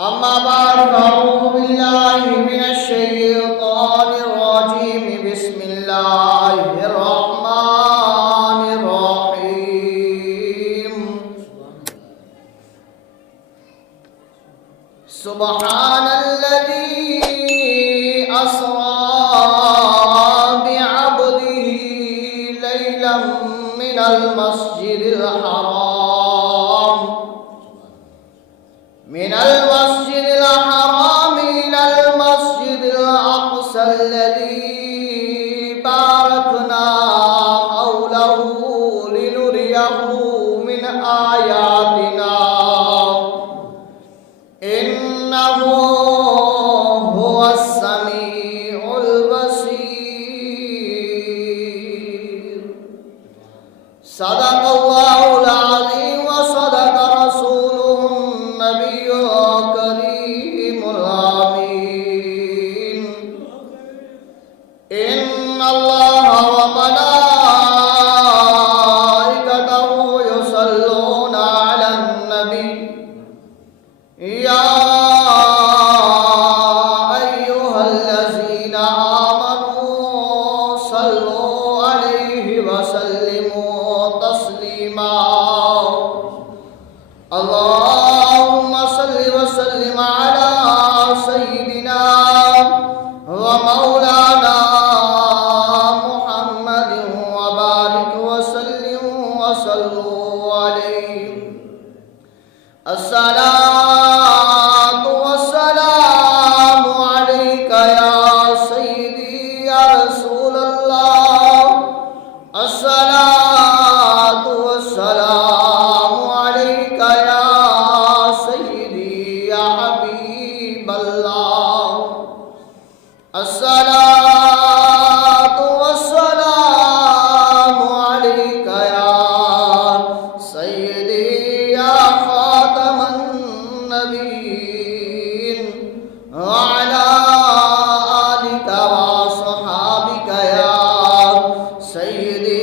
أما بعد فأعوذ بالله من الشيطان الرجيم بسم الله الرحمن الرحيم سبحان الذي أسرى بعبده ليلا من المسجد الحرام إلى المسجد الأقصى الذي باركنا حوله لنريه من آياتنا إنه هو السميع البصير. صدق الله العظيم وصدق رسوله النبي الكريم الأمين. إن الله وملائكته يصلون على النبي يا أيها الذين آمنوا صلوا عليه وسلموا تسليما. اللهم صل وسلم على سيدنا ومولانا محمد وبارك وسلم وصلوا عليه. الصلاة والسلام عليك يا سيدي يا رسول الله. الصلاة والسلام عليك يا سيدي يا حبيب الله. الصلاة والسلام عليك يا سيدي يا خاتم النبيين وعلى آلك وصحابك يا سيدي